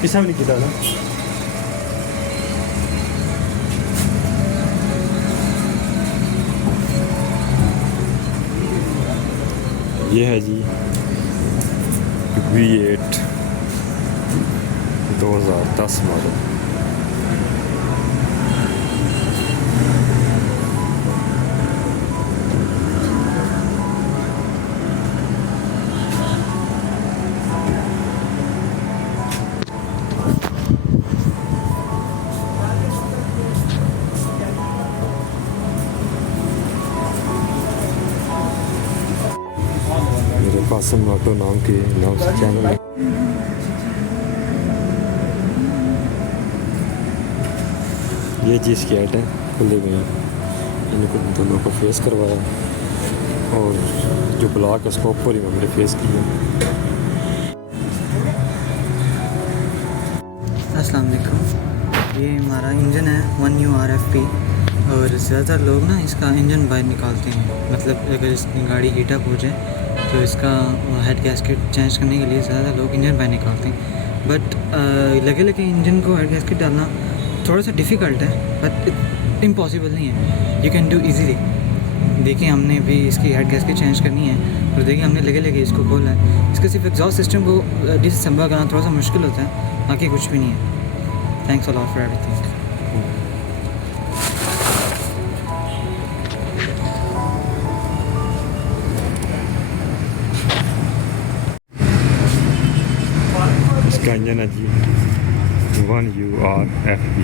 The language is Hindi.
किसा भी नहीं किया ना। ये है जी V8 2010 मॉडल। मेरे कासिम ऑटो नाम से चैनल है। ये जी इसकी हेड है, खुले हुए हैं, इनको दोनों को फेस करवाया और जो ब्लॉक है उसको ऊपर ही हमने फेस किया। अस्सलाम वालेकुम। ये हमारा इंजन है 1URFP और ज़्यादातर लोग ना इसका इंजन बाहर निकालते हैं। मतलब अगर इसकी गाड़ी हीट अप हो जाए तो इसका हेड गैस्केट चेंज करने के लिए ज़्यादा लोग इंजन बाहर निकालते हैं। बट लगे लगे इंजन को हेड गैस्केट डालना थोड़ा सा डिफ़िकल्ट है, बट इम्पॉसिबल नहीं है। You can do easily. देखिए हमने भी इसकी हेड गैस्केट चेंज करनी है और देखिए हमने लगे लगे इसको खोला है। इसका सिर्फ एग्जॉस्ट सिस्टम को डिसअसेंबल करना थोड़ा सा मुश्किल होता है, बाकी कुछ भी नहीं है। Thanks a lot for everything. इसका इंजन है जी 1URFP।